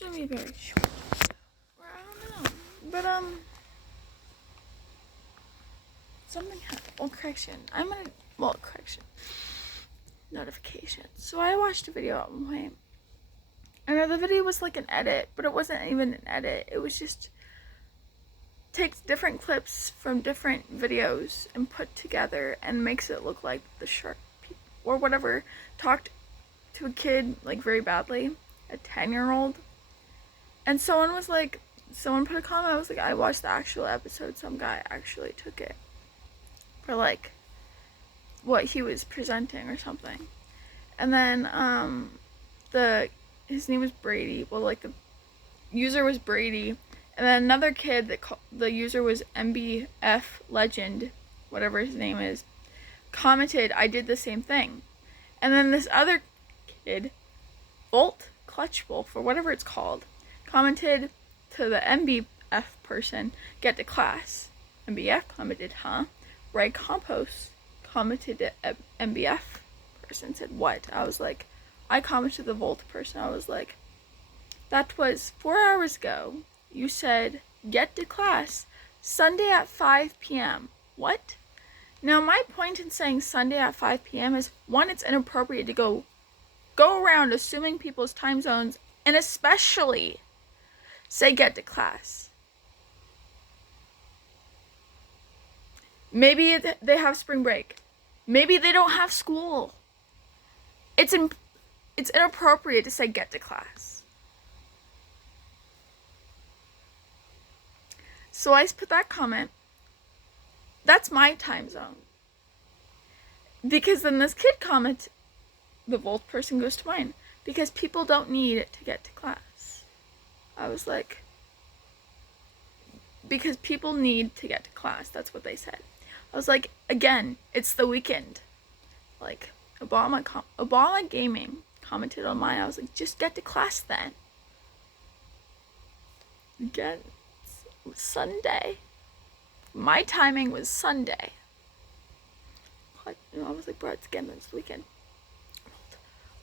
gonna be very short. Or I don't know. But something happened. Well, correction. Correction. Notification. So I watched a video at one point. And the video was like an edit, but it wasn't even an edit. It was just takes different clips from different videos and put together and makes it look like the shark people or whatever talked to a kid like very badly, a 10-year-old. And someone put a comment. I was like, I watched the actual episode. Some guy actually took it for like what he was presenting or something. And then his name was Brady. Well, like the user was Brady. And then another kid the user was MBF Legend, whatever his name is, commented, I did the same thing. And then this other kid, Volt Clutch Wolf, or whatever it's called, commented to the MBF person, get to class. MBF commented, huh? Ray Compost commented to MBF person, said, what? I was like, I commented to the Volt person. I was like, that was 4 hours ago. You said, get to class Sunday at 5 p.m. What? Now, my point in saying Sunday at 5 p.m. is, one, it's inappropriate to go around assuming people's time zones, and especially say get to class. Maybe they have spring break. Maybe they don't have school. It's inappropriate to say get to class. So I put that comment. That's my time zone. Because then this kid comment, the Volt person goes to mine. Because people don't need it to get to class. I was like, because people need to get to class. That's what they said. I was like, again, it's the weekend. Like, Obama Gaming commented on mine. I was like, just get to class then. Again, it was Sunday. My timing was Sunday. I was like, bro, it's again this weekend.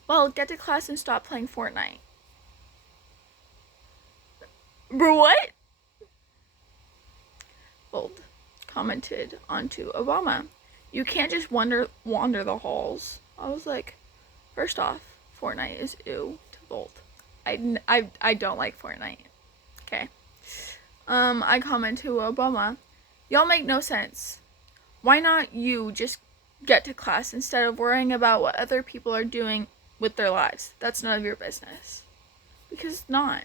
Well, get to class and stop playing Fortnite. Bro, what? Bold commented onto Obama, you can't just wander the halls. I was like, first off, Fortnite is ew to Bold. I don't like Fortnite. Okay. I comment to Obama, y'all make no sense. Why not you just get to class instead of worrying about what other people are doing with their lives? That's none of your business. Because it's not.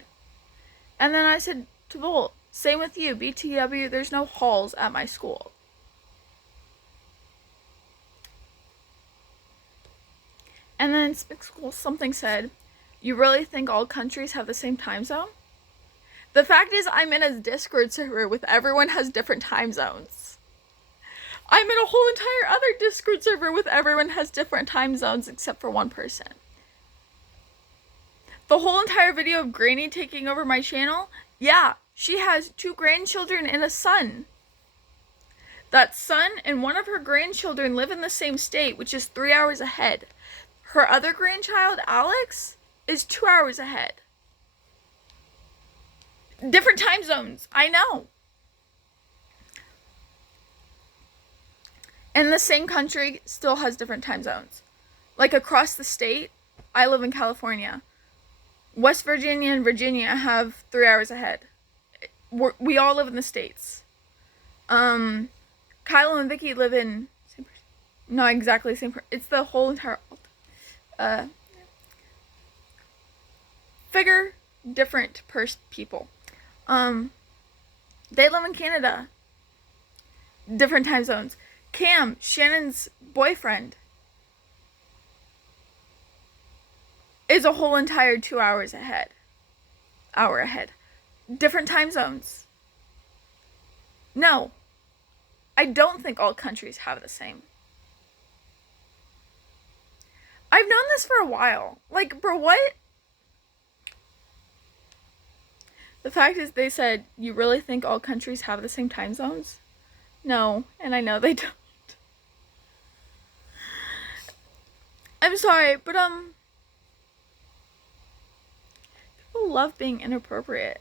And then I said to Volt, same with you, BTW, there's no halls at my school. And then something said, you really think all countries have the same time zone? The fact is, I'm in a Discord server with everyone has different time zones. I'm in a whole entire other Discord server with everyone has different time zones except for one person. The whole entire video of Granny taking over my channel, yeah, she has 2 grandchildren and a son. That son and one of her grandchildren live in the same state, which is 3 hours ahead. Her other grandchild, Alex, is 2 hours ahead. Different time zones, I know. And the same country still has different time zones. Like across the state, I live in California. West Virginia and Virginia have 3 hours ahead. We all live in the States. Kylo and Vicky live in not exactly the same. It's the whole entire figure different people. They live in Canada. Different time zones. Cam, Shannon's boyfriend, is a whole entire 2 hours ahead. Hour ahead. Different time zones. No. I don't think all countries have the same. I've known this for a while. Like, bro, what? The fact is, they said, you really think all countries have the same time zones? No, and I know they don't. I'm sorry, but, people love being inappropriate.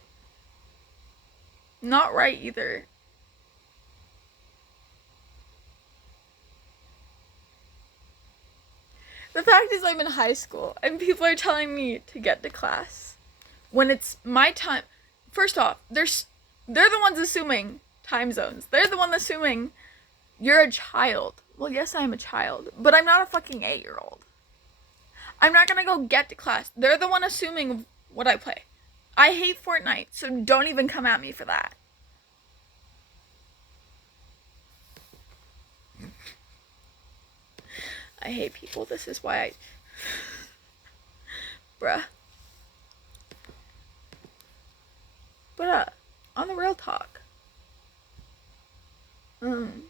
Not right either. The fact is, I'm in high school and people are telling me to get to class when it's my time. First off, they're the ones assuming time zones. They're the ones assuming you're a child. Well, yes, I'm a child, but I'm not a fucking 8-year-old. I'm not gonna go get to class. They're the one assuming what I play. I hate Fortnite, so don't even come at me for that. I hate people. This is why bruh. But on the real talk, getting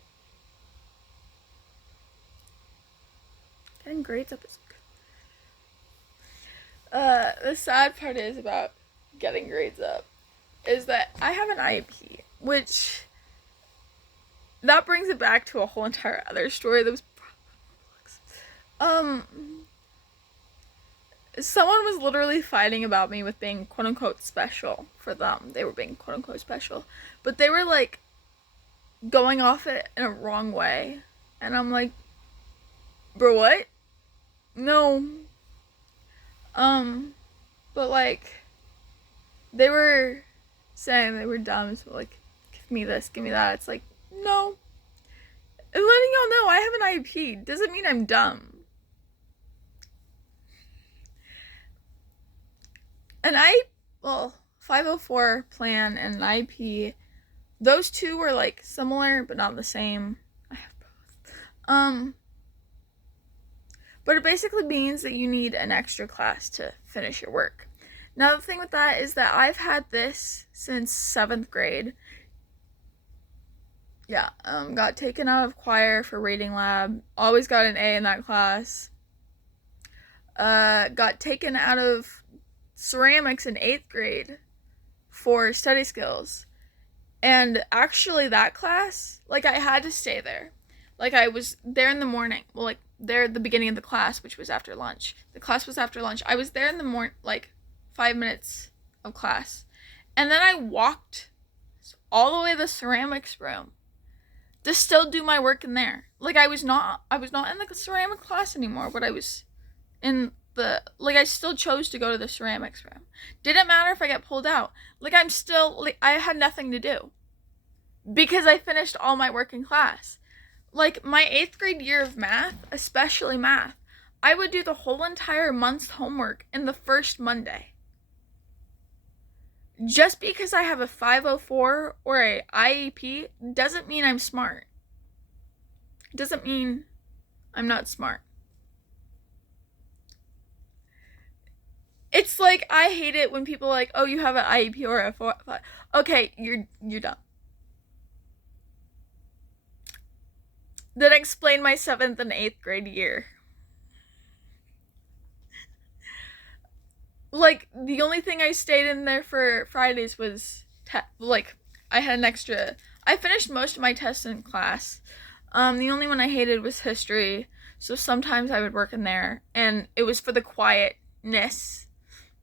grades up is good. The sad part is about getting grades up is that I have an IEP, which that brings it back to a whole entire other story that was someone was literally fighting about me with being quote unquote special for them. They were being quote unquote special, but they were like going off it in a wrong way. And I'm like, bro, what? No. But like, they were saying they were dumb, so like, give me this, give me that. It's like, no. And letting y'all know I have an IEP doesn't mean I'm dumb. An 504 plan and an IEP, those two were like similar but not the same. I have both. But it basically means that you need an extra class to finish your work. Now the thing with that is that I've had this since 7th grade. Yeah, got taken out of choir for reading lab. Always got an A in that class. Got taken out of ceramics in 8th grade for study skills. And actually that class, like I had to stay there. Like I was there in the morning. Well, like there at the beginning of the class, which was after lunch. The class was after lunch. I was there in the morning, like 5 minutes of class. And then I walked all the way to the ceramics room to still do my work in there. Like I was not in the ceramic class anymore, but I was in I still chose to go to the ceramics room. Didn't matter if I got pulled out. Like I'm still, like I had nothing to do. Because I finished all my work in class. Like my 8th grade year of math, especially math, I would do the whole entire month's homework in the first Monday. Just because I have a 504 or a IEP doesn't mean I'm smart. Doesn't mean I'm not smart. It's like, I hate it when people are like, oh, you have an IEP or a 4. Okay, you're dumb. Then explain my 7th and 8th grade year. Like, the only thing I stayed in there for Fridays was, I had an extra, I finished most of my tests in class. The only one I hated was history, so sometimes I would work in there, and it was for the quietness,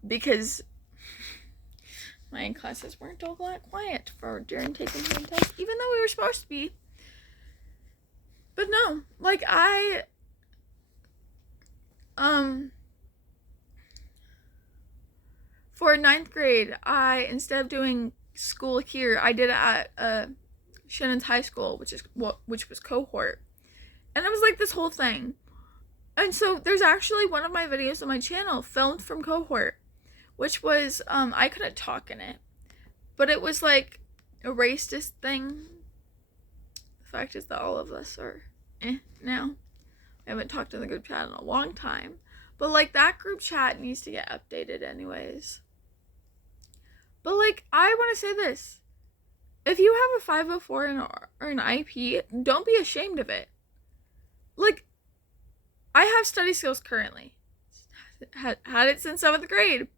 because my classes weren't all that quiet during taking the test, even though we were supposed to be. But no, like for 9th grade, instead of doing school here, I did it at Shannon's High School, which was cohort. And it was like this whole thing. And so there's actually one of my videos on my channel filmed from cohort, which was, I couldn't talk in it, but it was like a racist thing. The fact is that all of us are now. I haven't talked in the group chat in a long time, but like that group chat needs to get updated anyways. But like, I want to say this. If you have a 504 or an IEP, don't be ashamed of it. Like, I have study skills currently. Had it since 7th grade.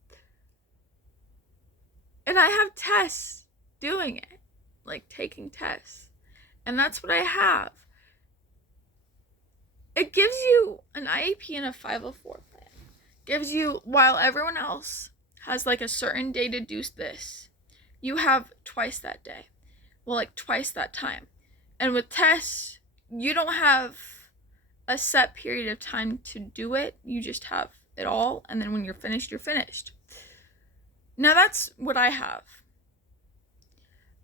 And I have tests doing it. Like, taking tests. And that's what I have. It gives you an IEP and a 504 plan. Gives you, while everyone else has like a certain day to do this, you have twice that day. Well, like twice that time. And with tests, you don't have a set period of time to do it. You just have it all, and then when you're finished, you're finished. Now that's what I have.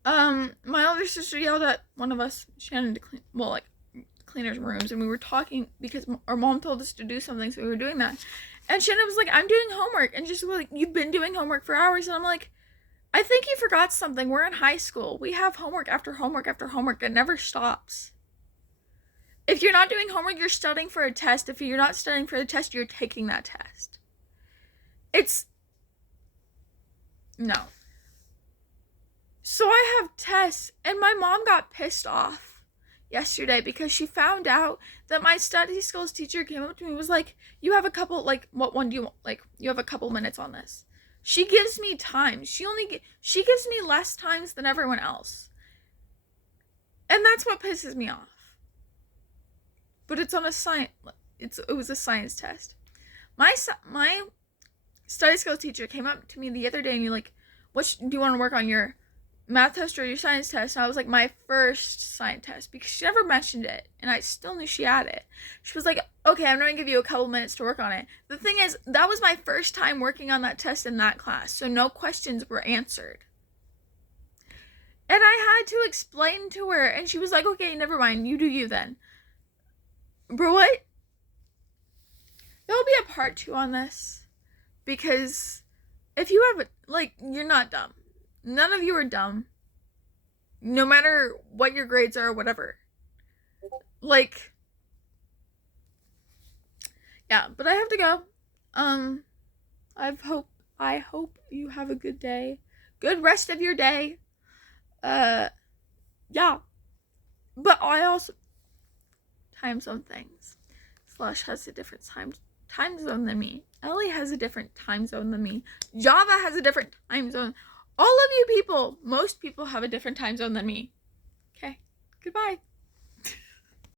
My older sister yelled at one of us, Shannon, to clean our rooms, and we were talking because our mom told us to do something, so we were doing that. And Shannon was like, I'm doing homework, and just like, you've been doing homework for hours, and I'm like, I think you forgot something. We're in high school. We have homework after homework after homework. It never stops. If you're not doing homework, you're studying for a test. If you're not studying for the test, you're taking that test. No. So I have tests, and my mom got pissed off yesterday because she found out that my study skills teacher came up to me and was like, you have a couple, like, what one do you want? Like, you have a couple minutes on this. She gives me time. She gives me less times than everyone else. And that's what pisses me off. But it's on a science, it was a science test. My study skills teacher came up to me the other day and you're like, what do you want to work on, your math test or your science test? And I was like, my first science test, because she never mentioned it, and I still knew she had it. She was like, okay, I'm going to give you a couple minutes to work on it. The thing is, that was my first time working on that test in that class, so no questions were answered. And I had to explain to her, and she was like, okay, never mind, you do you then. Bro, what? There'll be a part 2 on this, because if you have, you're not dumb. None of you are dumb. No matter what your grades are or whatever. Yeah, but I have to go. I hope you have a good day. Good rest of your day. Yeah. But I also time zone things. Slush has a different time zone than me. Ellie has a different time zone than me. Java has a different time zone. All of you people, most people have a different time zone than me. Okay, goodbye.